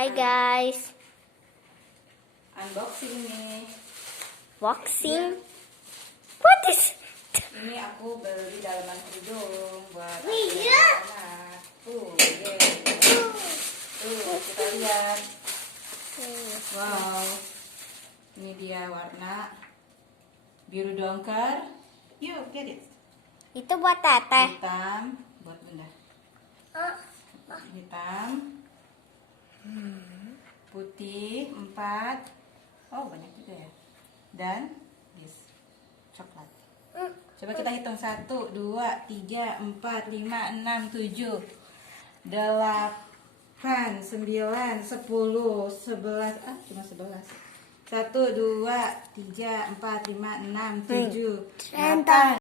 Hai guys. Unboxing nih. Boxing. What is? Ini aku beli dalaman kerudung buat anak. Tuh, kita lihat. Wow. Ini dia warna biru dongker. Yuk, get it. Itu buat teteh. Hitam buat bunda. Hitam. Putih 4. Oh, banyak juga ya. Dan yes, coklat. Coba kita hitung 1, 2, 3, 4, 5, 6, 7, 8, 9, 10, 11. Cuma 11. 1, 2, 3, 4, 5, 6, 7, 8.